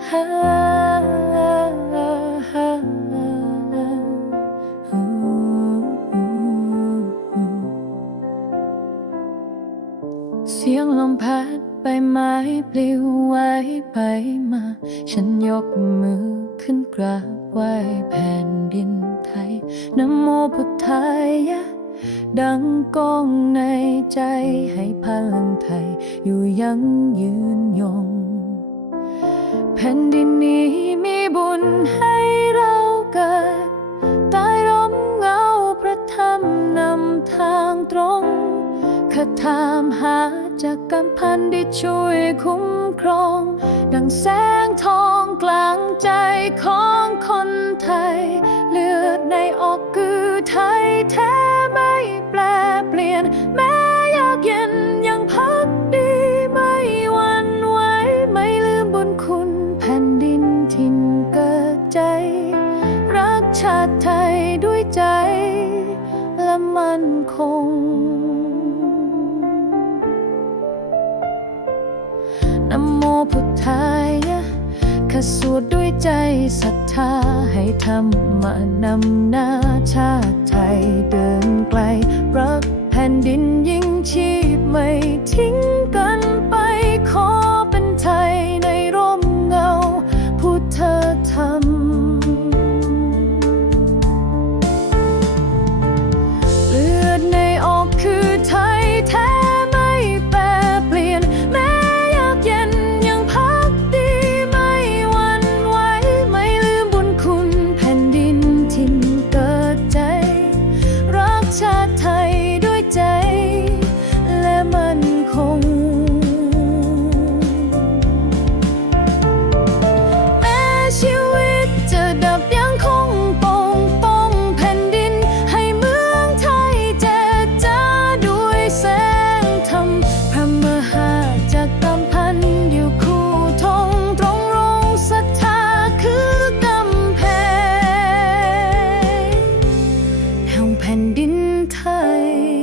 เสียงลมพัดใบไม้ปลิวไหวไปมา ฉันยกมือขึ้นกราบไหว้แผ่นดินไทยนโมพุทธายะ ดังก้องในใจให้พลังไทยอยู่ยั่งยืน แผ่นดินนี้มีบุญให้เราเกิดใต้ร่มเงาพระธรรมนำทางตรงข้าถามหาจากกำพันที่ช่วยคุ้มครอง ดังแสงทองกล คง นโมพุทธายะขสวดด้วยใจศรัทธาให้ธรรมานำหน้าชาติไทยเดินไกล รักแผ่นดินยิ่ง นดินไทย